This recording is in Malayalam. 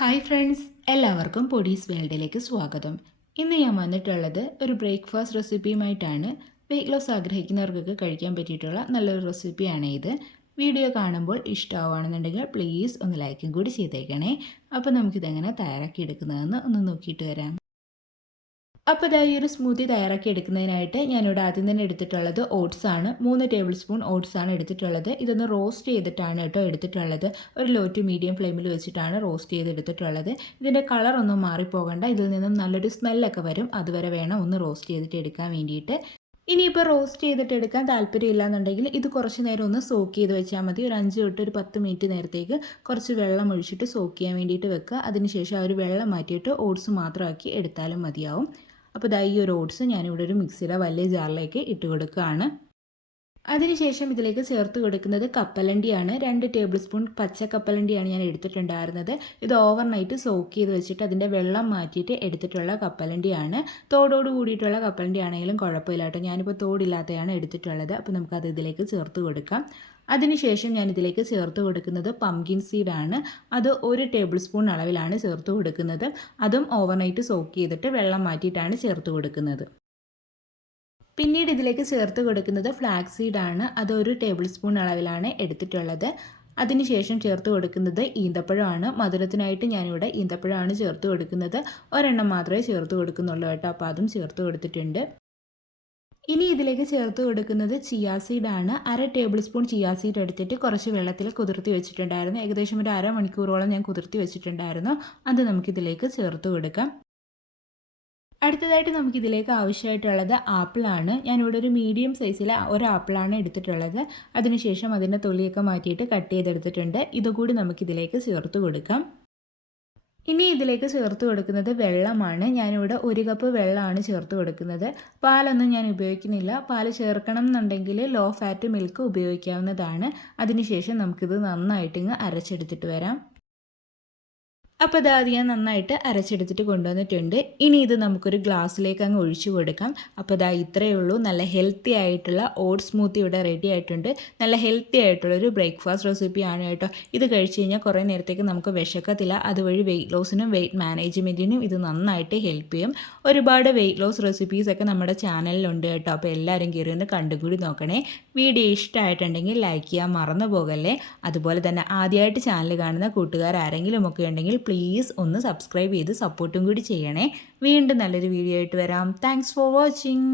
ഹായ് ഫ്രണ്ട്സ് എല്ലാവർക്കും പൊടീസ് വേൾഡിലേക്ക് സ്വാഗതം. ഇന്ന് ഞാൻ വന്നിട്ടുള്ളത് ഒരു ബ്രേക്ക്ഫാസ്റ്റ് റെസിപ്പിയുമായിട്ടാണ്. വെയിറ്റ് ലോസ് ആഗ്രഹിക്കുന്നവർക്കൊക്കെ കഴിക്കാൻ പറ്റിയിട്ടുള്ള നല്ലൊരു റെസിപ്പിയാണ് ഇത്. വീഡിയോ കാണുമ്പോൾ ഇഷ്ടമാവുകയാണെന്നുണ്ടെങ്കിൽ പ്ലീസ് ഒന്ന് ലൈക്കും കൂടി ചെയ്തേക്കണേ. അപ്പോൾ നമുക്കിതെങ്ങനെ തയ്യാറാക്കി എടുക്കുന്നതെന്ന് ഒന്ന് നോക്കിയിട്ട് വരാം. അപ്പോൾ ഇതാ ഈ ഒരു സ്മൂത്തി തയ്യാറാക്കി എടുക്കുന്നതിനായിട്ട് ഞാനിവിടെ ആദ്യം തന്നെ എടുത്തിട്ടുള്ളത് ഓട്സ് ആണ്. മൂന്ന് ടേബിൾ സ്പൂൺ ഓട്സ് ആണ് എടുത്തിട്ടുള്ളത്. ഇതൊന്ന് റോസ്റ്റ് ചെയ്തിട്ടാണ് കേട്ടോ എടുത്തിട്ടുള്ളത്. ഒരു ലോ ടു മീഡിയം ഫ്ലെയിമിൽ വെച്ചിട്ടാണ് റോസ്റ്റ് ചെയ്ത് എടുത്തിട്ടുള്ളത്. ഇതിന്റെ കളറൊന്നും മാറിപ്പോകണ്ട. ഇതിൽ നിന്നും നല്ലൊരു സ്മെല്ലൊക്കെ വരും. അതുവരെ വേണം ഒന്ന് റോസ്റ്റ് ചെയ്തിട്ട് എടുക്കാൻ വേണ്ടിയിട്ട്. ഇനിയിപ്പോൾ റോസ്റ്റ് ചെയ്തിട്ട് എടുക്കാൻ താല്പര്യമില്ല എന്നുണ്ടെങ്കിൽ ഇത് കുറച്ച് നേരം ഒന്ന് സോക്ക് ചെയ്ത് വെച്ചാൽ മതി. ഒരു അഞ്ച് തൊട്ട് ഒരു പത്ത് മിനിറ്റ് നേരത്തേക്ക് കുറച്ച് വെള്ളം ഒഴിച്ചിട്ട് സോക്ക് ചെയ്യാൻ വേണ്ടിയിട്ട് വെക്കുക. അതിനുശേഷം ആ ഒരു വെള്ളം മാറ്റിയിട്ട് ഓട്സ് മാത്രമാക്കി എടുത്താലും മതിയാവും. അപ്പോൾ ദാ ഈ ഒരു ഓട്സ് ഞാനിവിടെ ഒരു മിക്സിയുടെ വലിയ ജാറിലേക്ക് ഇട്ട് കൊടുക്കുകയാണ്. അതിനുശേഷം ഇതിലേക്ക് ചേർത്ത് കൊടുക്കുന്നത് കപ്പലണ്ടിയാണ്. രണ്ട് ടേബിൾ സ്പൂൺ പച്ച കപ്പലണ്ടിയാണ് ഞാൻ എടുത്തിട്ടുണ്ടായിരുന്നത്. ഇത് ഓവർനൈറ്റ് സോക്ക് ചെയ്ത് വെച്ചിട്ട് അതിന്റെ വെള്ളം മാറ്റിയിട്ട് എടുത്തിട്ടുള്ള കപ്പലണ്ടിയാണ്. തോടോട് കൂടിയിട്ടുള്ള കപ്പലണ്ടി ആണെങ്കിലും കുഴപ്പമില്ല ഞാനിപ്പോൾ തോടില്ലാത്തതാണ് എടുത്തിട്ടുള്ളത്. അപ്പോൾ നമുക്കത് ഇതിലേക്ക് ചേർത്ത് കൊടുക്കാം. അതിനുശേഷം ഞാൻ ഇതിലേക്ക് ചേർത്ത് കൊടുക്കുന്നത് പംകിൻ സീഡാണ് അത് ഒരു ടേബിൾ സ്പൂൺ അളവിലാണ് ചേർത്ത് കൊടുക്കുന്നത്. അതും ഓവർനൈറ്റ് സോക്ക് ചെയ്തിട്ട് വെള്ളം മാറ്റിയിട്ടാണ് ചേർത്ത് കൊടുക്കുന്നത്. പിന്നീട് ഇതിലേക്ക് ചേർത്ത് കൊടുക്കുന്നത് ഫ്ലാക്സ് സീഡാണ് അത് ഒരു ടേബിൾ സ്പൂൺ അളവിലാണ് എടുത്തിട്ടുള്ളത്. അതിനുശേഷം ചേർത്ത് കൊടുക്കുന്നത് ഈന്തപ്പഴമാണ്. മധുരത്തിനായിട്ട് ഞാനിവിടെ ഈന്തപ്പഴമാണ് ചേർത്ത് കൊടുക്കുന്നത്. ഒരെണ്ണം മാത്രമേ ചേർത്ത് കൊടുക്കുന്നുള്ളൂ കേട്ടോ. അപ്പോൾ അതും ചേർത്ത് കൊടുത്തിട്ടുണ്ട്. ഇനി ഇതിലേക്ക് ചേർത്ത് കൊടുക്കുന്നത് ചിയാ സീഡാണ് അര ടേബിൾ സ്പൂൺ ചിയാ സീഡ് എടുത്തിട്ട് കുറച്ച് വെള്ളത്തിൽ കുതിർത്തി വെച്ചിട്ടുണ്ടായിരുന്നു. ഏകദേശം ഒരു അരമണിക്കൂറോളം ഞാൻ കുതിർത്തി വെച്ചിട്ടുണ്ടായിരുന്നു. അത് നമുക്കിതിലേക്ക് ചേർത്ത് കൊടുക്കാം. അടുത്തതായിട്ട് നമുക്കിതിലേക്ക് ആവശ്യമായിട്ടുള്ളത് ആപ്പിളാണ് ഞാനിവിടെ ഒരു മീഡിയം സൈസിലെ ഒരു ആപ്പിളാണ് എടുത്തിട്ടുള്ളത്. അതിനുശേഷം അതിന്റെ തൊലിയൊക്കെ മാറ്റിയിട്ട് കട്ട് ചെയ്തെടുത്തിട്ടുണ്ട്. ഇതുകൂടി നമുക്കിതിലേക്ക് ചേർത്ത് കൊടുക്കാം. ഇനി ഇതിലേക്ക് ചേർത്ത് കൊടുക്കുന്നത് വെള്ളമാണ്. ഞാനിവിടെ ഒരു കപ്പ് വെള്ളമാണ് ചേർത്ത് കൊടുക്കുന്നത്. പാലൊന്നും ഞാൻ ഉപയോഗിക്കുന്നില്ല. പാൽ ചേർക്കണം എന്നുണ്ടെങ്കിൽ ലോ ഫാറ്റ് മിൽക്ക് ഉപയോഗിക്കാവുന്നതാണ്. അതിനുശേഷം നമുക്കിത് നന്നായിട്ട് അരച്ചെടുത്തിട്ട് വരാം. അപ്പോൾ ഇത് ഞാൻ നന്നായിട്ട് അരച്ചെടുത്തിട്ട് കൊണ്ടുവന്നിട്ടുണ്ട്. ഇനി ഇത് നമുക്കൊരു ഗ്ലാസ്സിലേക്ക് അങ്ങ് ഒഴിച്ചു കൊടുക്കാം. അപ്പോൾ ഇതാ ഇത്രയേ ഉള്ളൂ. നല്ല ഹെൽത്തി ആയിട്ടുള്ള ഓട്സ് സ്മൂത്തി ഇവിടെ റെഡി ആയിട്ടുണ്ട്. നല്ല ഹെൽത്തി ആയിട്ടുള്ളൊരു ബ്രേക്ക്ഫാസ്റ്റ് റെസിപ്പി ആണ് കേട്ടോ. ഇത് കഴിച്ച് കഴിഞ്ഞാൽ കുറേ നേരത്തേക്ക് നമുക്ക് വിശക്കത്തില്ല. അതുവഴി വെയിറ്റ് ലോസിനും വെയിറ്റ് മാനേജ്മെന്റിനും ഇത് നന്നായിട്ട് ഹെൽപ്പ് ചെയ്യും. ഒരുപാട് വെയിറ്റ് ലോസ് റെസിപ്പീസൊക്കെ നമ്മുടെ ചാനലിലുണ്ട് കേട്ടോ. അപ്പോൾ എല്ലാവരും കയറി ഒന്ന് കണ്ടുകൂടി നോക്കണേ. വീഡിയോ ഇഷ്ടമായിട്ടുണ്ടെങ്കിൽ ലൈക്ക് ചെയ്യാൻ മറന്നു പോകല്ലേ. അതുപോലെ തന്നെ ആദ്യമായിട്ട് ചാനൽ കാണുന്ന കൂട്ടുകാർ ആരെങ്കിലും ഒക്കെ ഉണ്ടെങ്കിൽ പ്ലീസ് ഒന്ന് സബ്സ്ക്രൈബ് ചെയ്ത് സപ്പോർട്ടും കൂടി ചെയ്യണേ. വീണ്ടും നല്ലൊരു വീഡിയോ ആയിട്ട് വരാം. Thanks for watching